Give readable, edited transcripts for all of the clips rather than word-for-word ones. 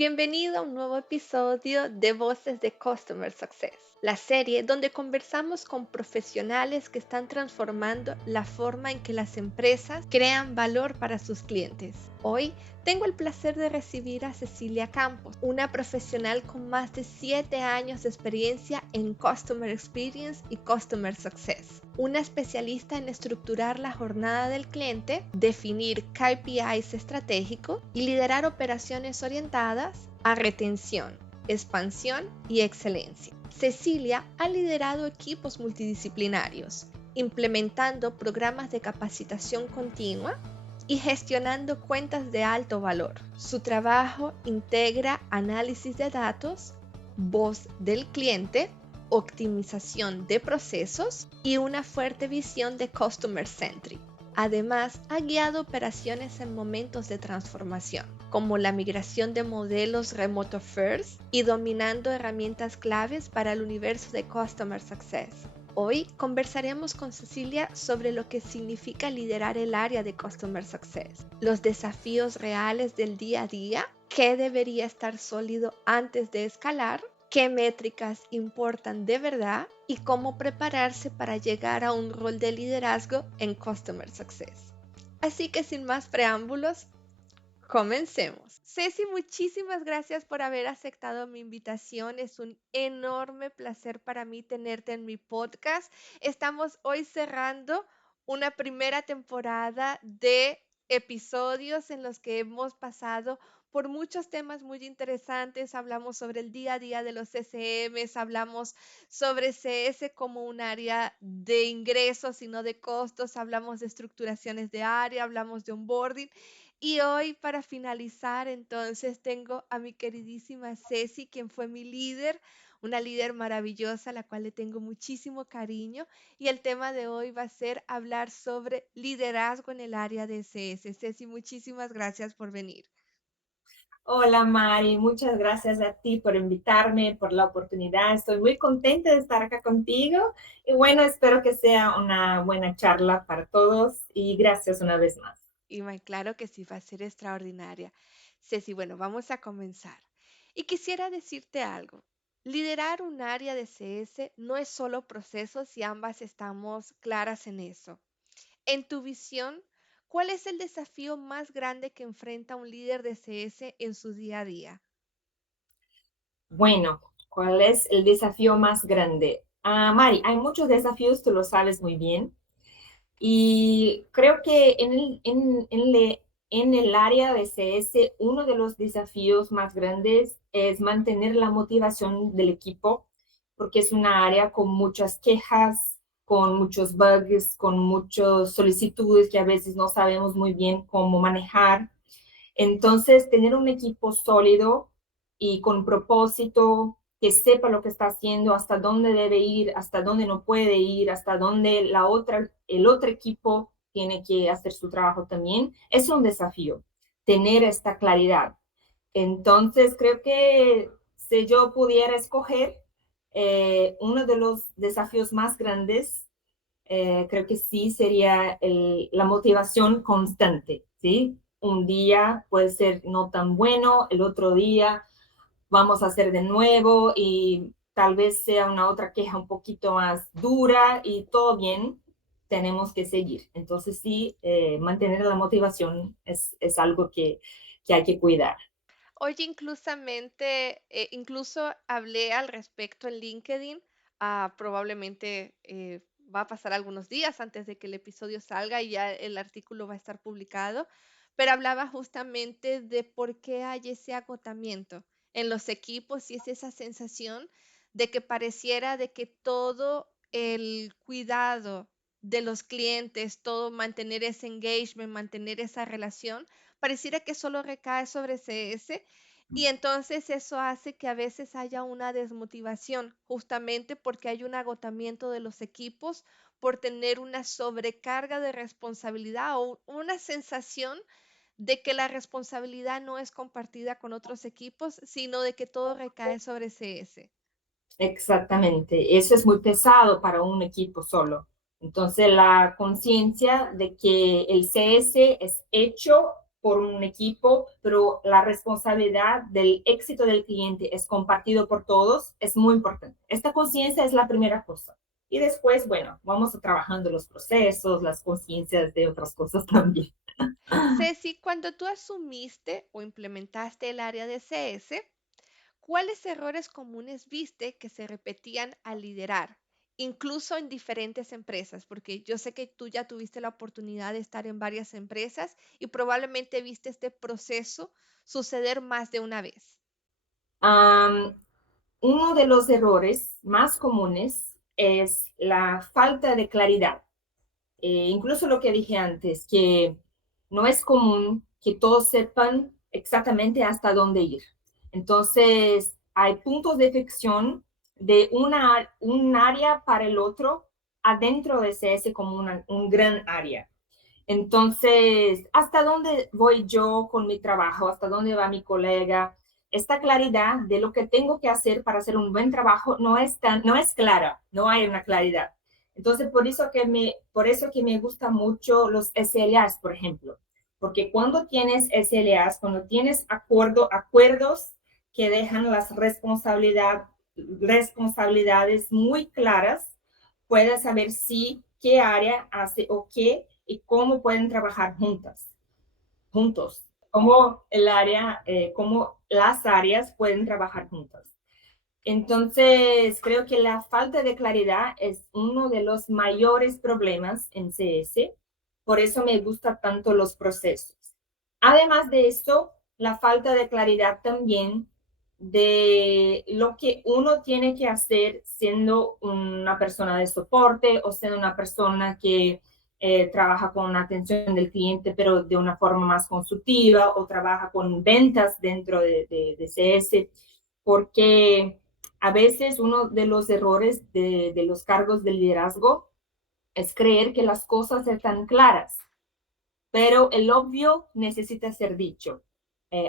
Bienvenido a un nuevo episodio de Voces de Customer Success, la serie donde conversamos con profesionales que están transformando la forma en que las empresas crean valor para sus clientes. Hoy tengo el placer de recibir a Cecilia Campos, una profesional con más de 7 años de experiencia en Customer Experience y Customer Success, una especialista en estructurar la jornada del cliente, definir KPIs estratégicos y liderar operaciones orientadas a retención, expansión y excelencia. Cecilia ha liderado equipos multidisciplinarios, implementando programas de capacitación continua y gestionando cuentas de alto valor. Su trabajo integra análisis de datos, voz del cliente, optimización de procesos y una fuerte visión de Customer Centric. Además, ha guiado operaciones en momentos de transformación, como la migración de modelos remoto first y dominando herramientas claves para el universo de Customer Success. Hoy conversaremos con Cecilia sobre lo que significa liderar el área de Customer Success, los desafíos reales del día a día, qué debería estar sólido antes de escalar, qué métricas importan de verdad y cómo prepararse para llegar a un rol de liderazgo en Customer Success. Así que sin más preámbulos, comencemos. Ceci, muchísimas gracias por haber aceptado mi invitación. Es un enorme placer para mí tenerte en mi podcast. Estamos hoy cerrando una primera temporada de episodios en los que hemos pasado por muchos temas muy interesantes. Hablamos sobre el día a día de los CCMs, hablamos sobre CS como un área de ingresos y no de costos, hablamos de estructuraciones de área, hablamos de onboarding. Y hoy, para finalizar, entonces tengo a mi queridísima Ceci, quien fue mi líder, una líder maravillosa, a la cual le tengo muchísimo cariño. Y el tema de hoy va a ser hablar sobre liderazgo en el área de CS. Ceci, muchísimas gracias por venir. Hola Mari, muchas gracias a ti por invitarme, por la oportunidad. Estoy muy contenta de estar acá contigo y bueno, espero que sea una buena charla para todos y gracias una vez más. Y claro que sí, va a ser extraordinaria. Ceci, bueno, vamos a comenzar. Y quisiera decirte algo. Liderar un área de CS no es solo procesos y ambas estamos claras en eso. En tu visión, ¿cuál es el desafío más grande que enfrenta un líder de CS en su día a día? Bueno, ¿cuál es el desafío más grande? Mari, hay muchos desafíos, tú lo sabes muy bien. Y creo que en el área de CS, uno de los desafíos más grandes es mantener la motivación del equipo, porque es una área con muchas quejas, con muchos bugs, con muchas solicitudes que a veces no sabemos muy bien cómo manejar. Entonces, tener un equipo sólido y con propósito, que sepa lo que está haciendo, hasta dónde debe ir, hasta dónde no puede ir, hasta dónde el otro equipo tiene que hacer su trabajo también, es un desafío, tener esta claridad. Entonces, creo que si yo pudiera escoger uno de los desafíos más grandes, creo que sí sería la motivación constante, ¿sí? Un día puede ser no tan bueno, el otro día vamos a hacer de nuevo y tal vez sea una otra queja un poquito más dura y todo bien, tenemos que seguir. Entonces sí, mantener la motivación es algo que hay que cuidar. Oye, incluso hablé al respecto en LinkedIn. Probablemente va a pasar algunos días antes de que el episodio salga y ya el artículo va a estar publicado, pero hablaba justamente de por qué hay ese agotamiento en los equipos y es esa sensación de que pareciera de que todo el cuidado de los clientes, todo mantener ese engagement, mantener esa relación, pareciera que solo recae sobre CS y entonces eso hace que a veces haya una desmotivación, justamente porque hay un agotamiento de los equipos por tener una sobrecarga de responsabilidad o una sensación de que la responsabilidad no es compartida con otros equipos, sino de que todo recae sobre CS. Exactamente, eso es muy pesado para un equipo solo. Entonces, la conciencia de que el CS es hecho por un equipo, pero la responsabilidad del éxito del cliente es compartido por todos, es muy importante. Esta conciencia es la primera cosa. Y después, bueno, vamos a trabajando los procesos, las conciencias de otras cosas también. Ceci, cuando tú asumiste o implementaste el área de CS, ¿cuáles errores comunes viste que se repetían al liderar, incluso en diferentes empresas? Porque yo sé que tú ya tuviste la oportunidad de estar en varias empresas y probablemente viste este proceso suceder más de una vez. Um, Uno de los errores más comunes es la falta de claridad. Incluso lo que dije antes, que no es común que todos sepan exactamente hasta dónde ir. Entonces, hay puntos de fricción de un área para el otro adentro de CS como un gran área. Entonces, ¿hasta dónde voy yo con mi trabajo? ¿Hasta dónde va mi colega? Esta claridad de lo que tengo que hacer para hacer un buen trabajo no es clara, no hay una claridad. Entonces, por eso que me gustan mucho los SLAs, por ejemplo, porque cuando tienes SLAs, cuando tienes acuerdos que dejan las responsabilidades muy claras, puedes saber si qué área hace o qué y cómo pueden trabajar juntos, cómo las áreas pueden trabajar juntas. Entonces, creo que la falta de claridad es uno de los mayores problemas en CS. Por eso me gustan tanto los procesos. Además de esto, la falta de claridad también de lo que uno tiene que hacer siendo una persona de soporte o siendo una persona que trabaja con atención del cliente, pero de una forma más consultiva, o trabaja con ventas dentro de CS, porque a veces uno de los errores de los cargos de liderazgo es creer que las cosas están claras, pero el obvio necesita ser dicho.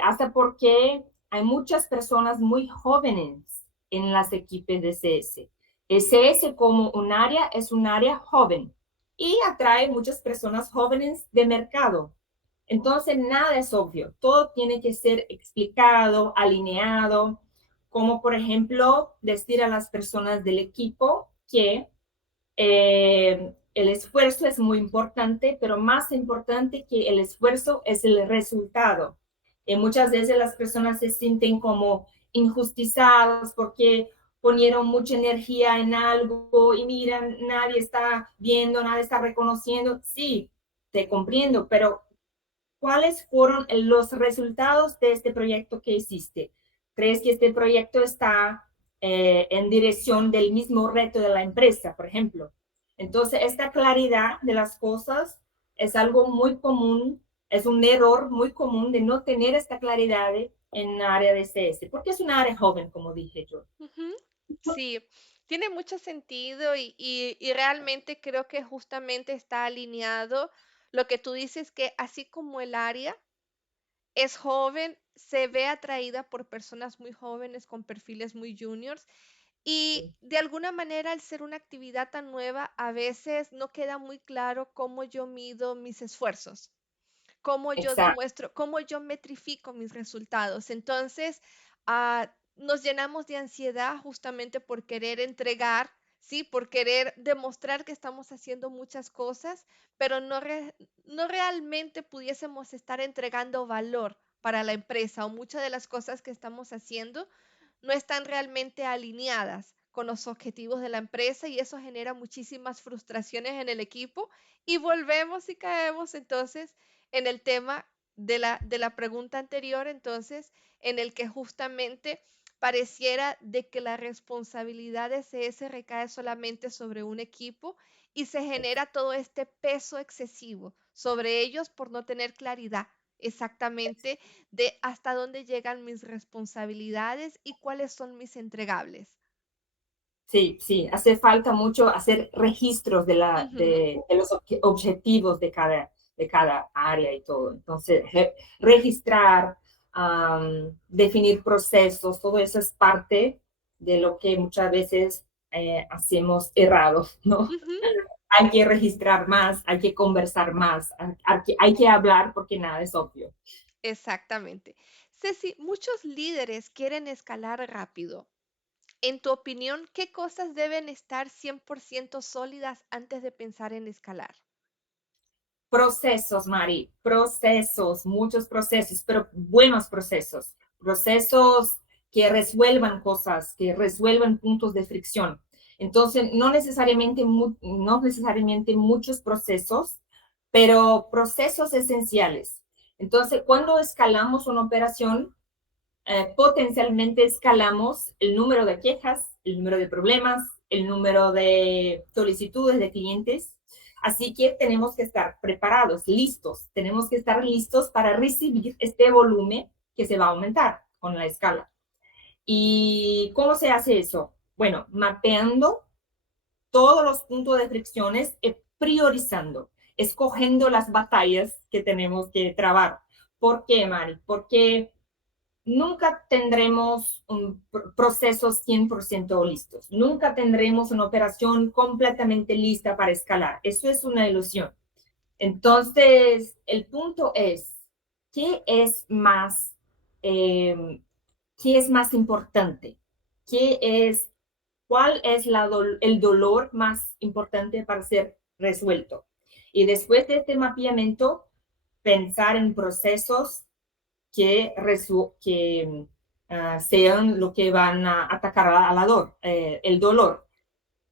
Hasta porque hay muchas personas muy jóvenes en las equipos de CS. El CS como un área es un área joven y atrae muchas personas jóvenes de mercado. Entonces, nada es obvio. Todo tiene que ser explicado, alineado, como por ejemplo decir a las personas del equipo que el esfuerzo es muy importante, pero más importante que el esfuerzo es el resultado. Muchas veces las personas se sienten como injustizadas porque ponieron mucha energía en algo y miran, nadie está viendo, nadie está reconociendo. Sí, te comprendo, pero ¿cuáles fueron los resultados de este proyecto que hiciste? ¿Crees que este proyecto está en dirección del mismo reto de la empresa, por ejemplo? Entonces, esta claridad de las cosas es algo muy común, es un error muy común de no tener esta claridad en el área de CS, porque es un área joven, como dije yo. Ujú. Sí, tiene mucho sentido y realmente creo que justamente está alineado lo que tú dices, que así como el área es joven, se ve atraída por personas muy jóvenes con perfiles muy juniors y de alguna manera al ser una actividad tan nueva, a veces no queda muy claro cómo yo mido mis esfuerzos, cómo yo Exacto. demuestro, cómo yo metrifico mis resultados. Entonces, nos llenamos de ansiedad justamente por querer entregar, ¿sí? Por querer demostrar que estamos haciendo muchas cosas, pero no realmente pudiésemos estar entregando valor para la empresa o muchas de las cosas que estamos haciendo no están realmente alineadas con los objetivos de la empresa y eso genera muchísimas frustraciones en el equipo y volvemos y caemos entonces en el tema de la pregunta anterior, entonces, en el que justamente pareciera de que la responsabilidad de CS recae solamente sobre un equipo y se genera todo este peso excesivo sobre ellos por no tener claridad exactamente de hasta dónde llegan mis responsabilidades y cuáles son mis entregables. Sí, sí, hace falta mucho hacer registros Ujú, de los objetivos de cada área y todo. Entonces, registrar, definir procesos, todo eso es parte de lo que muchas veces hacemos errados, ¿no? ujú. hay que registrar más, hay que conversar más, hay que hablar porque nada es obvio. Exactamente. Ceci, muchos líderes quieren escalar rápido. En tu opinión, ¿qué cosas deben estar 100% sólidas antes de pensar en escalar? Procesos, Mari, procesos, muchos procesos, pero buenos procesos, procesos que resuelvan cosas, que resuelvan puntos de fricción. Entonces, no necesariamente muchos procesos, pero procesos esenciales. Entonces, cuando escalamos una operación, potencialmente escalamos el número de quejas, el número de problemas, el número de solicitudes de clientes. Así que tenemos que estar preparados, listos. Tenemos que estar listos para recibir este volumen que se va a aumentar con la escala. ¿Y cómo se hace eso? Bueno, mapeando todos los puntos de fricciones y priorizando, escogiendo las batallas que tenemos que trabar. ¿Por qué, Mari? Porque nunca tendremos un procesos 100% listos. Nunca tendremos una operación completamente lista para escalar. Eso es una ilusión. Entonces, el punto es, ¿qué es más, eh, qué es más importante? ¿Qué es, cuál es el dolor más importante para ser resuelto? Y después de este mapeamiento, pensar en procesos que sean lo que van a atacar el dolor.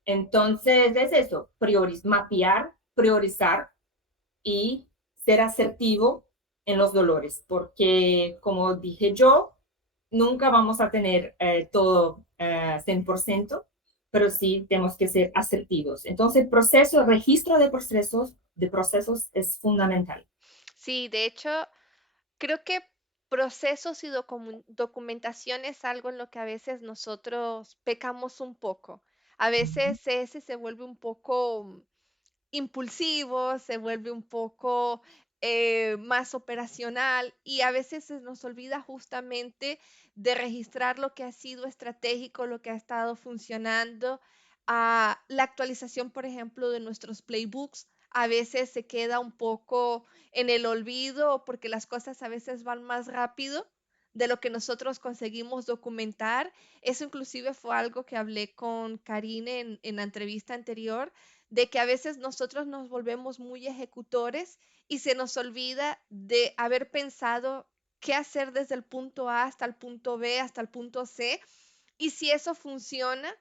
Entonces, es eso, mapear, priorizar y ser asertivo en los dolores, porque como dije yo, nunca vamos a tener todo 100%, pero sí tenemos que ser asertivos. Entonces, el proceso, el registro de procesos es fundamental. Sí, de hecho, creo que procesos y documentación es algo en lo que a veces nosotros pecamos un poco. A veces ese se vuelve un poco impulsivo, se vuelve un poco más operacional y a veces se nos olvida justamente de registrar lo que ha sido estratégico, lo que ha estado funcionando. La actualización, por ejemplo, de nuestros playbooks a veces se queda un poco en el olvido porque las cosas a veces van más rápido de lo que nosotros conseguimos documentar. Eso inclusive fue algo que hablé con Karine en la entrevista anterior, de que a veces nosotros nos volvemos muy ejecutores y se nos olvida de haber pensado qué hacer desde el punto A hasta el punto B, hasta el punto C, y si eso funciona,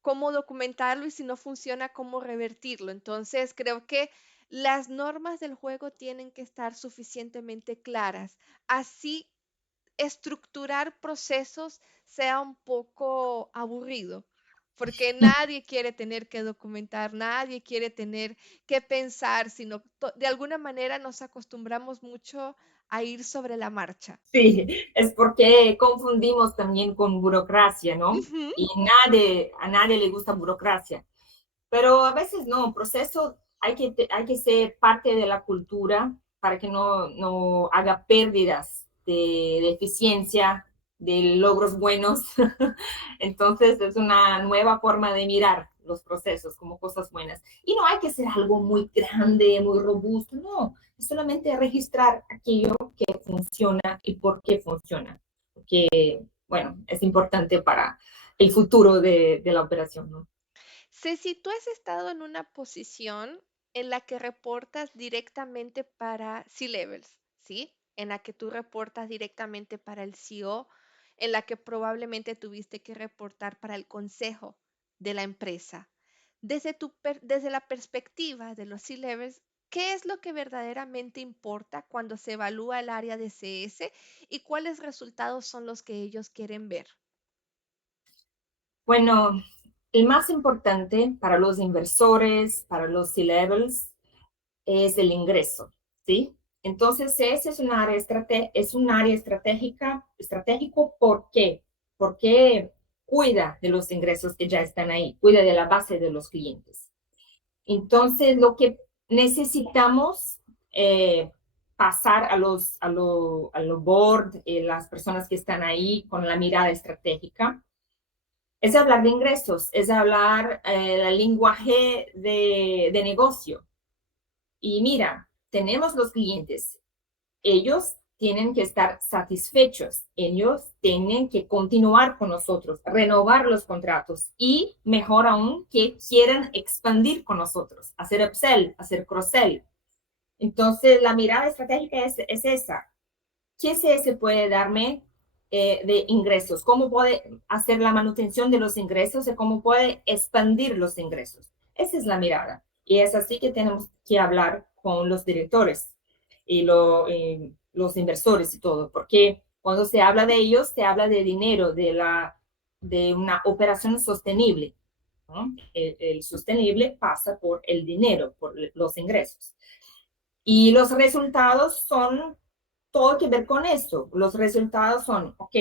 cómo documentarlo y si no funciona, cómo revertirlo. Entonces, creo que las normas del juego tienen que estar suficientemente claras. Así estructurar procesos sea un poco aburrido, porque nadie quiere tener que documentar, nadie quiere tener que pensar, sino de alguna manera nos acostumbramos mucho a ir sobre la marcha. Sí, es porque confundimos también con burocracia, ¿no? Ujú. Y a nadie le gusta burocracia. Pero a veces no, proceso hay que ser parte de la cultura para que no haga pérdidas de eficiencia, de logros buenos. Entonces es una nueva forma de mirar los procesos como cosas buenas. Y no hay que ser algo muy grande, muy robusto, no, es solamente registrar aquello que funciona y por qué funciona. Porque, bueno, es importante para el futuro de la operación, ¿no? Ceci, tú has estado en una posición en la que reportas directamente para C-Levels, ¿sí? En la que tú reportas directamente para el CEO, en la que probablemente tuviste que reportar para el consejo de la empresa. Desde la perspectiva de los C-Levels, ¿qué es lo que verdaderamente importa cuando se evalúa el área de CS y cuáles resultados son los que ellos quieren ver? Bueno, el más importante para los inversores, para los C-levels, es el ingreso, ¿sí? Entonces, ese es un área estratégico, ¿por qué? Porque cuida de los ingresos que ya están ahí, cuida de la base de los clientes. Entonces, lo que necesitamos pasar a lo board, las personas que están ahí con la mirada estratégica, Es hablar de ingresos, es hablar el lenguaje de negocio. Y mira, tenemos los clientes, ellos tienen que estar satisfechos, ellos tienen que continuar con nosotros, renovar los contratos y mejor aún que quieran expandir con nosotros, hacer upsell, hacer cross-sell. Entonces, la mirada estratégica es esa. ¿Qué se puede darme de ingresos? ¿Cómo puede hacer la manutención de los ingresos y cómo puede expandir los ingresos? Esa es la mirada. Y es así que tenemos que hablar con los directores y los inversores y todo, porque cuando se habla de ellos, se habla de dinero, de una operación sostenible, ¿no? El sostenible pasa por el dinero, por los ingresos. Y los resultados son todo que ver con esto. Los resultados son, ok,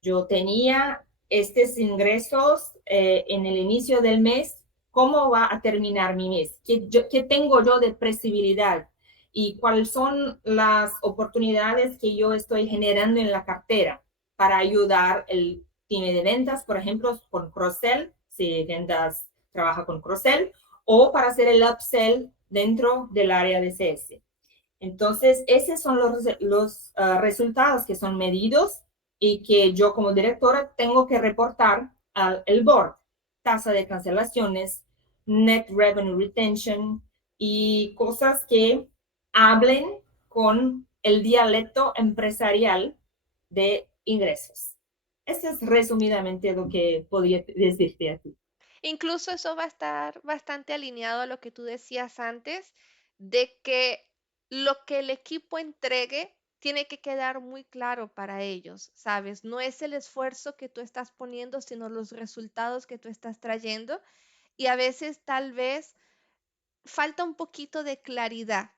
yo tenía estos ingresos en el inicio del mes, ¿cómo va a terminar mi mes? ¿Qué tengo yo de previsibilidad? ¿Y cuáles son las oportunidades que yo estoy generando en la cartera para ayudar el team de ventas, por ejemplo, con cross-sell, si ventas trabaja con cross-sell, o para hacer el upsell dentro del área de CS? Entonces, esos son los resultados que son medidos y que yo como directora tengo que reportar al board. Tasa de cancelaciones, net revenue retention y cosas que hablen con el dialecto empresarial de ingresos. Esto es resumidamente lo que podría decirte a ti. Incluso eso va a estar bastante alineado a lo que tú decías antes, de que lo que el equipo entregue tiene que quedar muy claro para ellos, ¿sabes? No es el esfuerzo que tú estás poniendo, sino los resultados que tú estás trayendo. Y a veces tal vez falta un poquito de claridad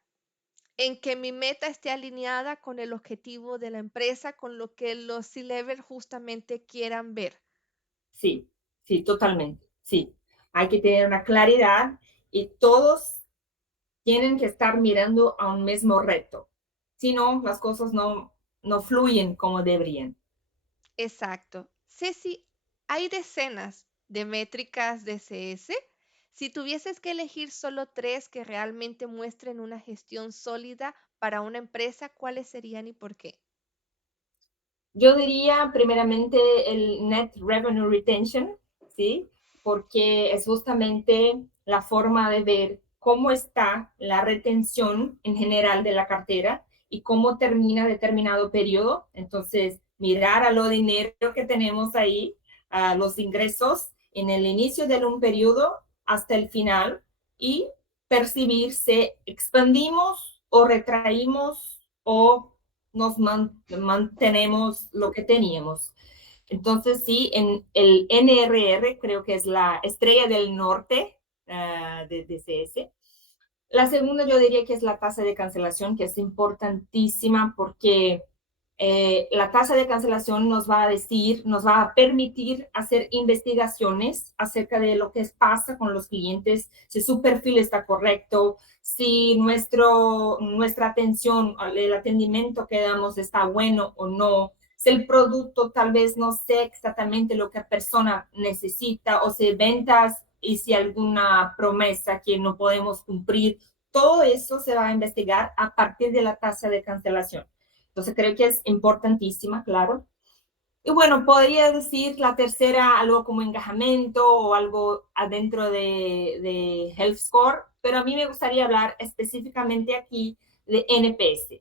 en que mi meta esté alineada con el objetivo de la empresa, con lo que los C-level justamente quieran ver. Sí, sí, totalmente. Sí, hay que tener una claridad y todos tienen que estar mirando a un mismo reto. Si no, las cosas no fluyen como deberían. Exacto. Ceci, hay decenas de métricas de CS. Si tuvieses que elegir solo tres que realmente muestren una gestión sólida para una empresa, ¿cuáles serían y por qué? Yo diría primeramente el Net Revenue Retention, ¿sí? Porque es justamente la forma de ver cómo está la retención en general de la cartera y cómo termina determinado periodo. Entonces, mirar a lo dinero que tenemos ahí, a los ingresos en el inicio de un periodo hasta el final y percibir si expandimos o retraímos o nos mantenemos lo que teníamos. Entonces, sí, en el NRR creo que es la estrella del norte de CS. La segunda yo diría que es la tasa de cancelación, que es importantísima porque la tasa de cancelación nos va a decir, nos va a permitir hacer investigaciones acerca de lo que pasa con los clientes, si su perfil está correcto, si nuestra atención, el atendimiento que damos está bueno o no, si el producto tal vez no sé exactamente lo que la persona necesita o si ventas y si alguna promesa que no podemos cumplir, todo eso se va a investigar a partir de la tasa de cancelación. Entonces creo que es importantísima, claro. Y bueno, podría decir la tercera algo como engajamiento o algo adentro de Health Score, pero a mí me gustaría hablar específicamente aquí de NPS,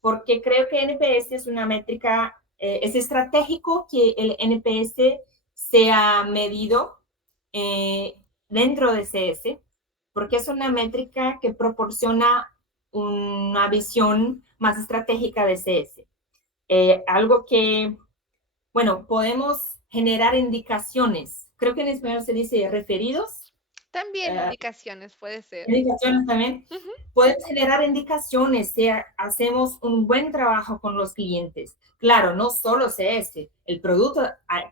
porque creo que NPS es una métrica, es estratégico que el NPS sea medido eh, dentro de CS, porque es una métrica que proporciona una visión más estratégica de CS. Algo que, bueno, podemos generar indicaciones. Creo que en español se dice referidos. También Uh, indicaciones puede ser. indicaciones también. Ujú. Podemos generar indicaciones si hacemos un buen trabajo con los clientes. Claro, no solo CS, el producto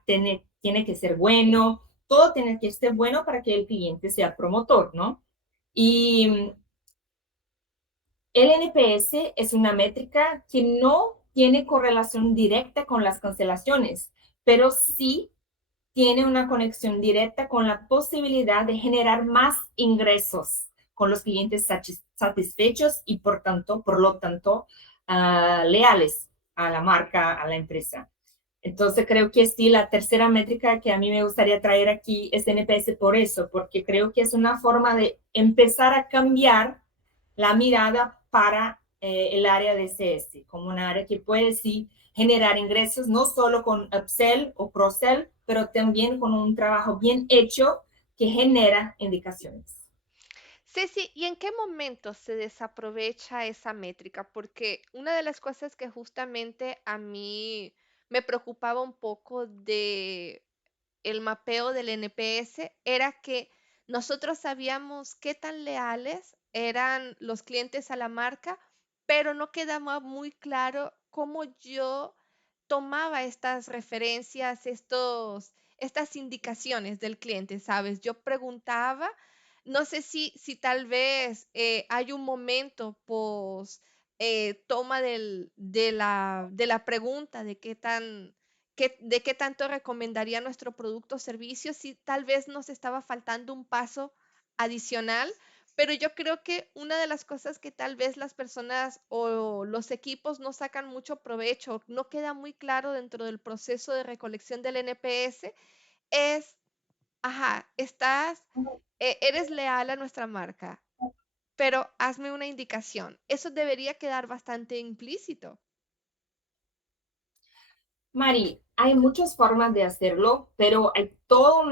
tiene que ser bueno, todo tiene que ser bueno para que el cliente sea promotor, ¿no? Y el NPS es una métrica que no tiene correlación directa con las cancelaciones, pero sí tiene una conexión directa con la posibilidad de generar más ingresos con los clientes satisfechos y por lo tanto, leales a la marca, a la empresa. Entonces creo que sí, la tercera métrica que a mí me gustaría traer aquí es NPS por eso, porque creo que es una forma de empezar a cambiar la mirada para el área de CS, como un área que puede sí generar ingresos, no solo con upsell o cross-sell, pero también con un trabajo bien hecho que genera indicaciones. Ceci, ¿y en qué momento se desaprovecha esa métrica? Porque una de las cosas que justamente a mí me preocupaba un poco de el mapeo del NPS era que nosotros sabíamos qué tan leales eran los clientes a la marca, pero no quedaba muy claro cómo yo tomaba estas referencias, estas indicaciones del cliente, ¿sabes? Yo preguntaba, no sé si tal vez hay un momento toma de la pregunta de de qué tanto recomendaría nuestro producto o servicio, si tal vez nos estaba faltando un paso adicional, pero yo creo que una de las cosas que tal vez las personas o los equipos no sacan mucho provecho, no queda muy claro dentro del proceso de recolección del NPS, es, ajá, eres leal a nuestra marca, pero hazme una indicación. Eso debería quedar bastante implícito. Mari, hay muchas formas de hacerlo, pero hay todo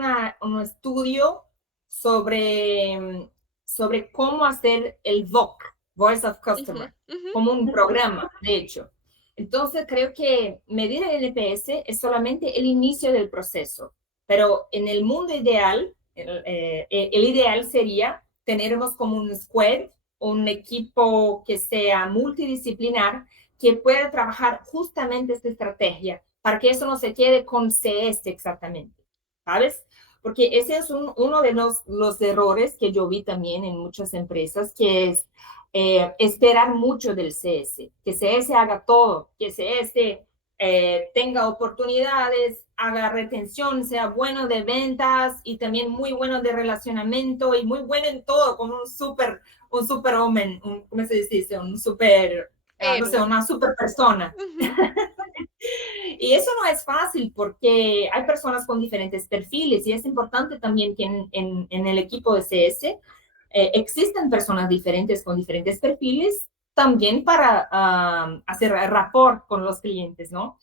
un estudio sobre cómo hacer el VOC, Voice of Ujú, Customer, ujú. como un programa, de hecho. Entonces, creo que medir el NPS es solamente el inicio del proceso, pero en el mundo ideal, el ideal sería tenernos como un squad, un equipo que sea multidisciplinar, que pueda trabajar justamente esta estrategia para que eso no se quede con CS exactamente, ¿sabes? Porque ese es uno de los errores que yo vi también en muchas empresas, que es esperar mucho del CS, que CS haga todo, que CS tenga oportunidades, haga retención, sea bueno de ventas y también muy bueno de relacionamiento y muy bueno en todo, como un super hombre, ¿cómo se dice? Un super, no sé, Héroe. una super persona. Ujú. Y eso no es fácil porque hay personas con diferentes perfiles y es importante también que en el equipo de CS existen personas diferentes con diferentes perfiles también para hacer rapport con los clientes, ¿no?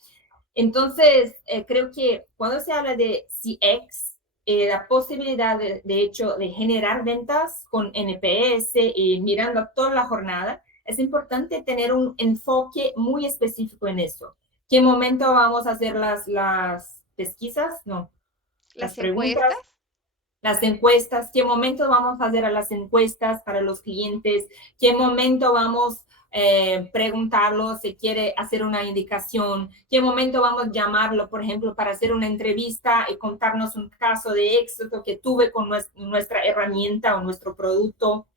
Entonces, creo que cuando se habla de CX, la posibilidad de hecho de generar ventas con NPS y mirando toda la jornada, es importante tener un enfoque muy específico en eso. ¿Qué momento vamos a hacer las pesquisas? No, las Las preguntas, encuestas. las encuestas, qué momento vamos a hacer a las encuestas para los clientes, qué momento vamos preguntarlo si quiere hacer una indicación, qué momento vamos a llamarlo, por ejemplo, para hacer una entrevista y contarnos un caso de éxito que tuve con nuestra herramienta o nuestro producto.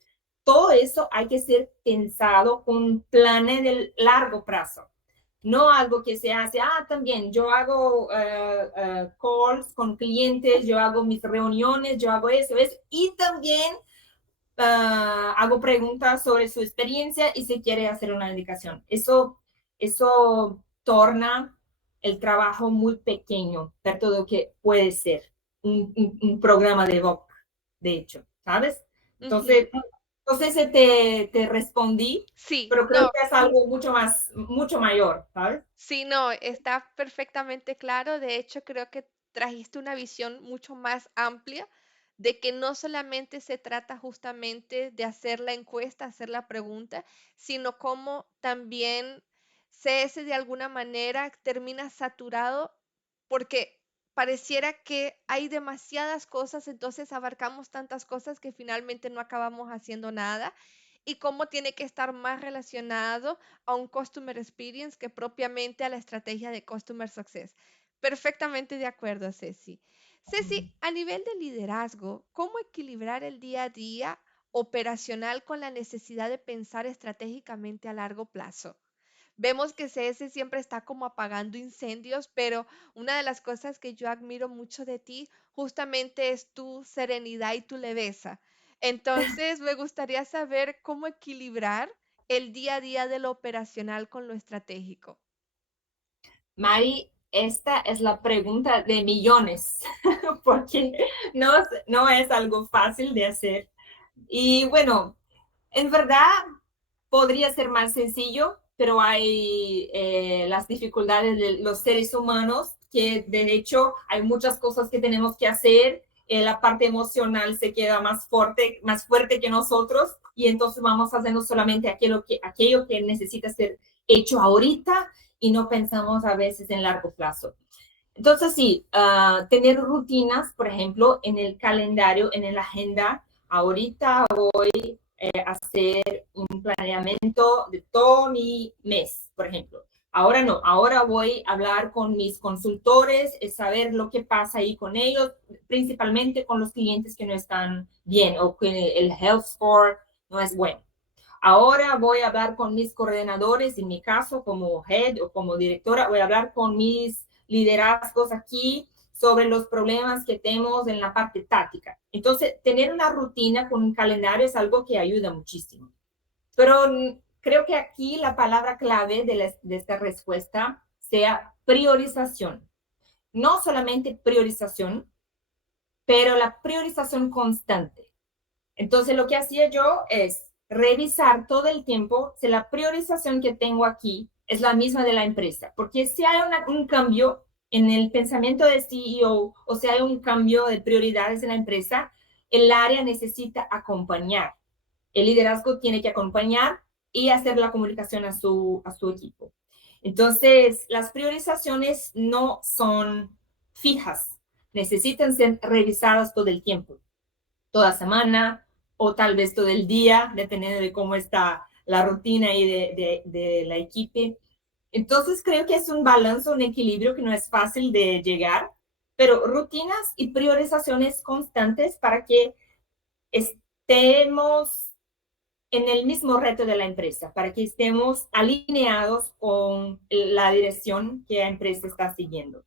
Todo eso hay que ser pensado con planes de largo plazo, no algo que se hace, también yo hago calls con clientes, yo hago mis reuniones, yo hago eso, y también hago preguntas sobre su experiencia y si quiere hacer una indicación. Eso torna el trabajo muy pequeño, para todo lo que puede ser un programa de VOC, de hecho, ¿sabes? Ujú. Entonces, no sé si te respondí, Sí, pero creo no, que es algo mucho mayor, ¿sabes? sí, no, está perfectamente claro. De hecho, creo que trajiste una visión mucho más amplia de que no solamente se trata justamente de hacer la encuesta, hacer la pregunta, sino cómo también CS de alguna manera termina saturado porque pareciera que hay demasiadas cosas, entonces abarcamos tantas cosas que finalmente no acabamos haciendo nada y cómo tiene que estar más relacionado a un Customer Experience que propiamente a la estrategia de Customer Success. Perfectamente de acuerdo, Ceci. Ceci, a nivel de liderazgo, ¿cómo equilibrar el día a día operacional con la necesidad de pensar estratégicamente a largo plazo? Vemos que CS siempre está como apagando incendios, pero una de las cosas que yo admiro mucho de ti justamente es tu serenidad y tu leveza. Entonces, me gustaría saber cómo equilibrar el día a día de lo operacional con lo estratégico. Mari, esta es la pregunta de millones, porque no es algo fácil de hacer. Y bueno, en verdad podría ser más sencillo, pero hay las dificultades de los seres humanos, que de hecho hay muchas cosas que tenemos que hacer. La parte emocional se queda más fuerte que nosotros, y entonces vamos haciendo solamente aquello que necesita ser hecho ahorita y no pensamos a veces en largo plazo. Entonces, sí, tener rutinas, por ejemplo, en el calendario, en la agenda. Ahorita hacer un planeamiento de todo mi mes, por ejemplo. Ahora no, ahora voy a hablar con mis consultores, saber lo que pasa ahí con ellos, principalmente con los clientes que no están bien o que el health score no es bueno. Ahora voy a hablar con mis coordinadores, en mi caso, como head o como directora, voy a hablar con mis liderazgos aquí sobre los problemas que tenemos en la parte táctica. Entonces, tener una rutina con un calendario es algo que ayuda muchísimo. Pero creo que aquí la palabra clave de esta respuesta sea priorización. No solamente priorización, pero la priorización constante. Entonces, lo que hacía yo es revisar todo el tiempo si la priorización que tengo aquí es la misma de la empresa, porque si hay un cambio en el pensamiento del CEO o si hay un cambio de prioridades en la empresa, el área necesita acompañar. El liderazgo tiene que acompañar y hacer la comunicación a su equipo. Entonces, las priorizaciones no son fijas, necesitan ser revisadas todo el tiempo, toda semana o tal vez todo el día, dependiendo de cómo está la rutina y de la equipe. Entonces creo que es un balance, un equilibrio que no es fácil de llegar, pero rutinas y priorizaciones constantes para que estemos en el mismo reto de la empresa, para que estemos alineados con la dirección que la empresa está siguiendo.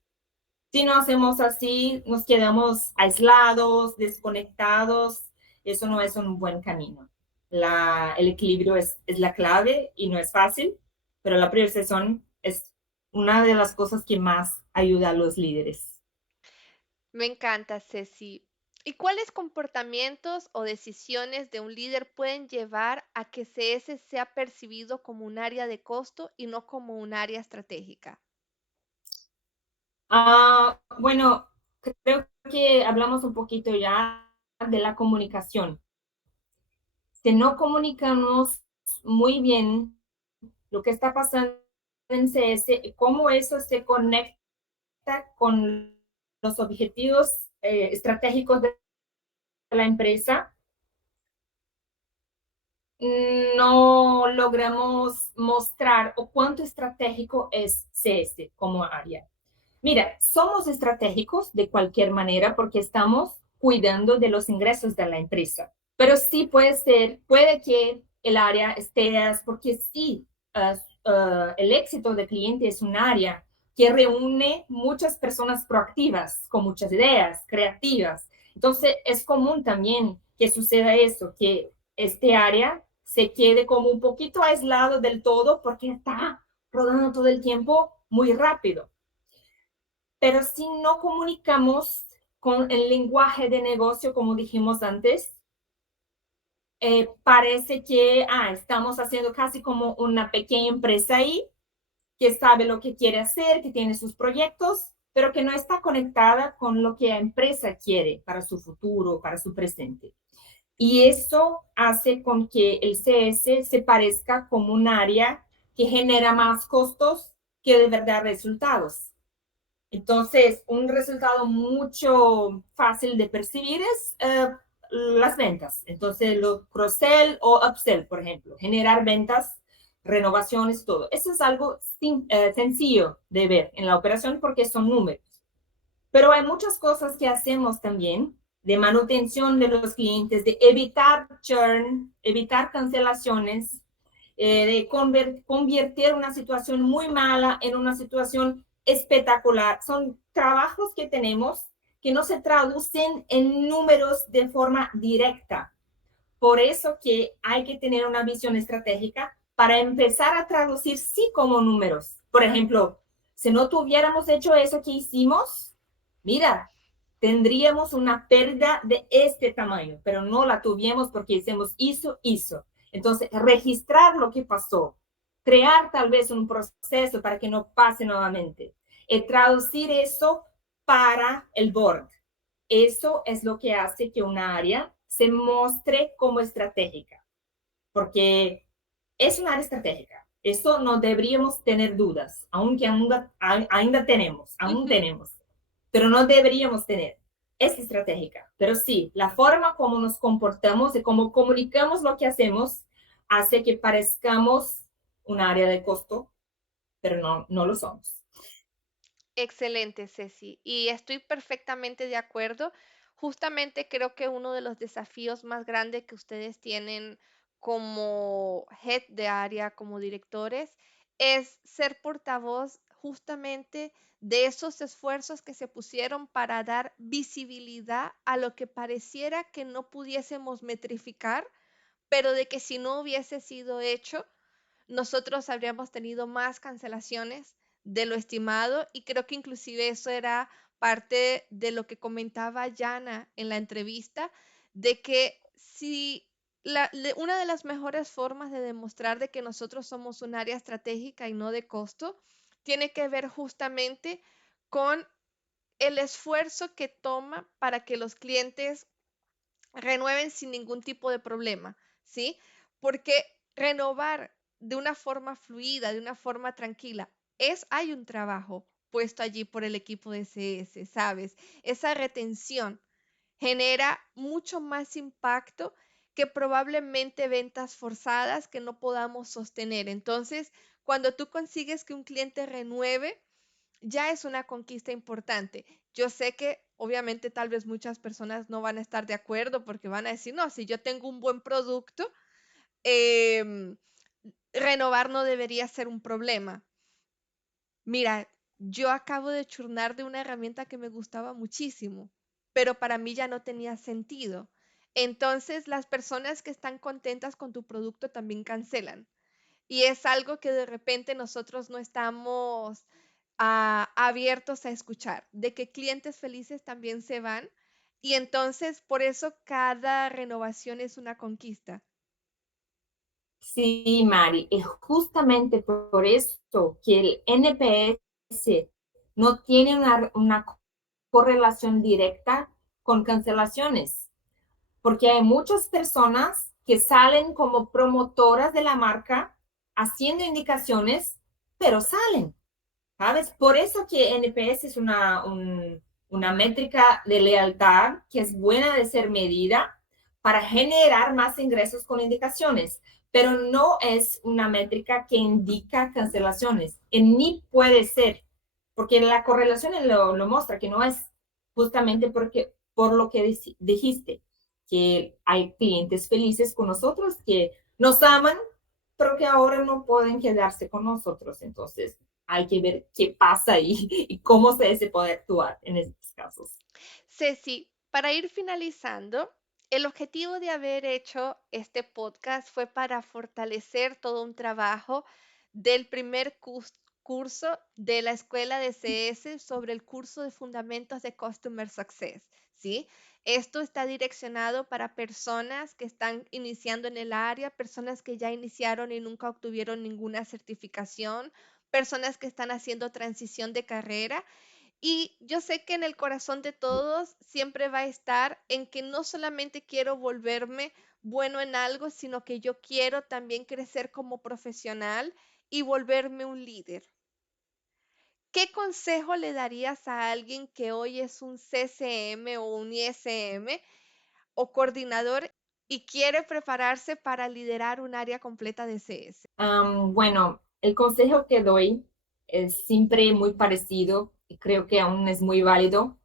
Si no hacemos así, nos quedamos aislados, desconectados. Eso no es un buen camino. El equilibrio es la clave y no es fácil, pero la priorización es una de las cosas que más ayuda a los líderes. Me encanta, Ceci. ¿Y cuáles comportamientos o decisiones de un líder pueden llevar a que CS sea percibido como un área de costo y no como un área estratégica? Bueno, creo que hablamos un poquito ya de la comunicación. Si no comunicamos muy bien lo que está pasando en CS, cómo eso se conecta con los objetivos estratégicos de la empresa, no logramos mostrar o cuánto estratégico es CS como área. Mira, somos estratégicos de cualquier manera porque estamos cuidando de los ingresos de la empresa, pero sí puede que el área esté, porque sí, el éxito del cliente es un área que reúne muchas personas proactivas, con muchas ideas, creativas. Entonces, es común también que suceda eso, que este área se quede como un poquito aislado del todo porque está rodando todo el tiempo muy rápido. Pero si no comunicamos con el lenguaje de negocio, como dijimos antes, parece que estamos haciendo casi como una pequeña empresa ahí, que sabe lo que quiere hacer, que tiene sus proyectos, pero que no está conectada con lo que la empresa quiere para su futuro, para su presente. Y eso hace con que el CS se parezca como un área que genera más costos que de verdad resultados. Entonces, un resultado mucho fácil de percibir es las ventas. Entonces, lo cross-sell o upsell, por ejemplo, generar ventas, renovaciones, todo. Eso es algo sencillo de ver en la operación porque son números. Pero hay muchas cosas que hacemos también de manutención de los clientes, de evitar churn, evitar cancelaciones, de convertir una situación muy mala en una situación espectacular. Son trabajos que tenemos que no se traducen en números de forma directa. Por eso que hay que tener una visión estratégica para empezar a traducir sí como números. Por ejemplo, si no tuviéramos hecho eso que hicimos, mira, tendríamos una pérdida de este tamaño, pero no la tuvimos porque hicimos hizo. Entonces, registrar lo que pasó, crear tal vez un proceso para que no pase nuevamente, y traducir eso para el board. Eso es lo que hace que una área se muestre como estratégica, porque es una área estratégica. Eso no deberíamos tener dudas, aunque ainda tenemos, aún Ujú. tenemos, pero no deberíamos tener. Es estratégica, pero sí, la forma como nos comportamos y cómo comunicamos lo que hacemos hace que parezcamos un área de costo, pero no lo somos. Excelente, Ceci. Y estoy perfectamente de acuerdo. Justamente creo que uno de los desafíos más grandes que ustedes tienen como head de área, como directores, es ser portavoz justamente de esos esfuerzos que se pusieron para dar visibilidad a lo que pareciera que no pudiésemos metrificar, pero de que si no hubiese sido hecho, nosotros habríamos tenido más cancelaciones de lo estimado y creo que inclusive eso era parte de lo que comentaba Yana en la entrevista, de que si una de las mejores formas de demostrar de que nosotros somos un área estratégica y no de costo, tiene que ver justamente con el esfuerzo que toma para que los clientes renueven sin ningún tipo de problema, ¿sí? Porque renovar de una forma fluida, de una forma tranquila, hay un trabajo puesto allí por el equipo de CS, ¿sabes? Esa retención genera mucho más impacto que probablemente ventas forzadas que no podamos sostener. Entonces, cuando tú consigues que un cliente renueve, ya es una conquista importante. Yo sé que obviamente tal vez muchas personas no van a estar de acuerdo porque van a decir, no, si yo tengo un buen producto, em, renovar no debería ser un problema. Mira, yo acabo de churnar de una herramienta que me gustaba muchísimo, pero para mí ya no tenía sentido. Entonces, las personas que están contentas con tu producto también cancelan. Y es algo que de repente nosotros no estamos abiertos a escuchar, de que clientes felices también se van. Y entonces, por eso cada renovación es una conquista. Sí, Mari, es justamente por eso que el NPS no tiene una correlación directa con cancelaciones, porque hay muchas personas que salen como promotoras de la marca haciendo indicaciones, pero salen. ¿Sabes? Por eso que NPS es una métrica de lealtad que es buena de ser medida para generar más ingresos con indicaciones, pero no es una métrica que indica cancelaciones, y ni puede ser, porque la correlación lo muestra que no es justamente por lo que dijiste, que hay clientes felices con nosotros que nos aman, pero que ahora no pueden quedarse con nosotros. Entonces, hay que ver qué pasa ahí y cómo se puede actuar en estos casos. Ceci, para ir finalizando, el objetivo de haber hecho este podcast fue para fortalecer todo un trabajo del primer curso de la escuela de CS sobre el curso de fundamentos de Customer Success, ¿sí? Esto está direccionado para personas que están iniciando en el área, personas que ya iniciaron y nunca obtuvieron ninguna certificación, personas que están haciendo transición de carrera y yo sé que en el corazón de todos siempre va a estar en que no solamente quiero volverme bueno en algo, sino que yo quiero también crecer como profesional y volverme un líder. ¿Qué consejo le darías a alguien que hoy es un CCM o un ISM o coordinador y quiere prepararse para liderar un área completa de CS? Bueno, el consejo que doy es siempre muy parecido y creo que aún es muy válido,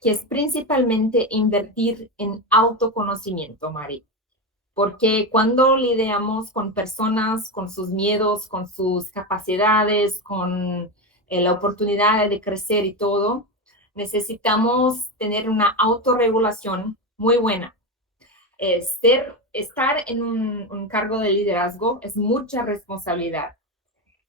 que es principalmente invertir en autoconocimiento, Mari. porque cuando lidiamos con personas, con sus miedos, con sus capacidades, con la oportunidad de crecer y todo, necesitamos tener una autorregulación muy buena. Estar en un cargo de liderazgo es mucha responsabilidad.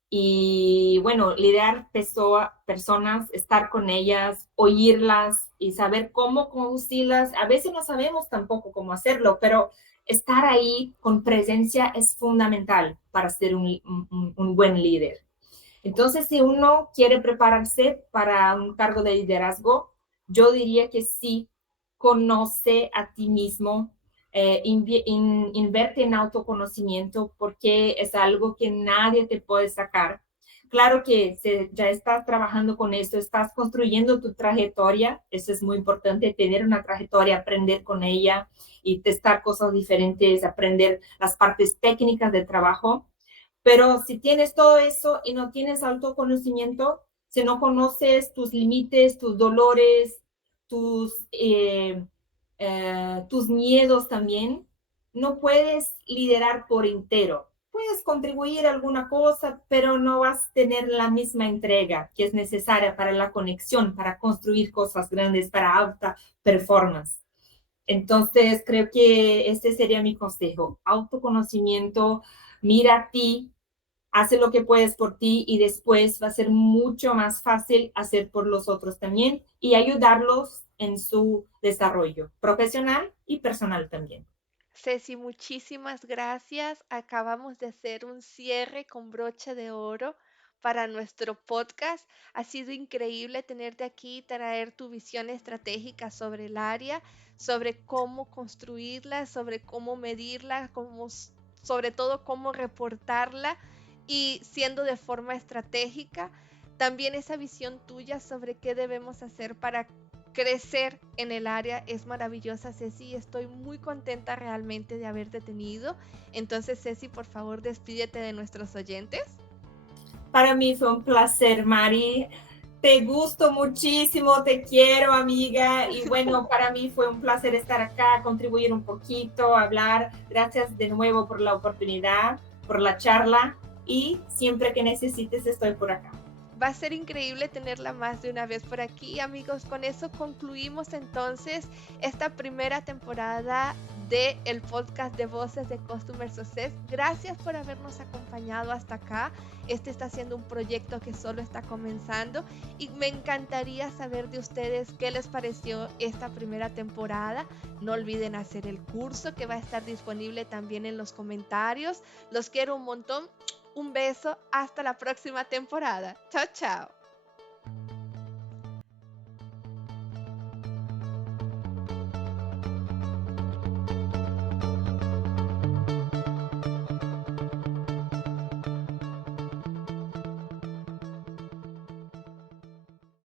Y bueno, liderar personas, estar con ellas, oírlas y saber cómo conducirlas. A veces no sabemos tampoco cómo hacerlo, pero estar ahí con presencia es fundamental para ser un buen líder. Entonces, si uno quiere prepararse para un cargo de liderazgo, yo diría que sí, conoce a ti mismo, invierte en autoconocimiento porque es algo que nadie te puede sacar. Claro que ya estás trabajando con esto, estás construyendo tu trayectoria, eso es muy importante, tener una trayectoria, aprender con ella y testar cosas diferentes, aprender las partes técnicas del trabajo. Pero si tienes todo eso y no tienes autoconocimiento, si no conoces tus límites, tus dolores, tus miedos también, no puedes liderar por entero. Puedes contribuir a alguna cosa, pero no vas a tener la misma entrega que es necesaria para la conexión, para construir cosas grandes, para alta performance. Entonces, creo que este sería mi consejo. Autoconocimiento, mira a ti, hace lo que puedes por ti y después va a ser mucho más fácil hacer por los otros también y ayudarlos en su desarrollo profesional y personal también. Ceci, muchísimas gracias. Acabamos de hacer un cierre con broche de oro para nuestro podcast. Ha sido increíble tenerte aquí, traer tu visión estratégica sobre el área, sobre cómo construirla, sobre cómo medirla, sobre todo cómo reportarla y siendo de forma estratégica. También esa visión tuya sobre qué debemos hacer para crecer en el área es maravillosa, Ceci. Estoy muy contenta realmente de haberte tenido. Entonces, Ceci, por favor, despídete de nuestros oyentes. Para mí fue un placer, Mari. Te gusto muchísimo, te quiero, amiga. Y bueno, para mí fue un placer estar acá, contribuir un poquito, hablar. Gracias de nuevo por la oportunidad, por la charla. Y siempre que necesites, estoy por acá. Va a ser increíble tenerla más de una vez por aquí, amigos. Con eso concluimos entonces esta primera temporada de el podcast de Voces de Customer Success. Gracias por habernos acompañado hasta acá. Este está siendo un proyecto que solo está comenzando y me encantaría saber de ustedes qué les pareció esta primera temporada. No olviden hacer el curso que va a estar disponible también en los comentarios. Los quiero un montón. Un beso, hasta la próxima temporada. Chao, chao.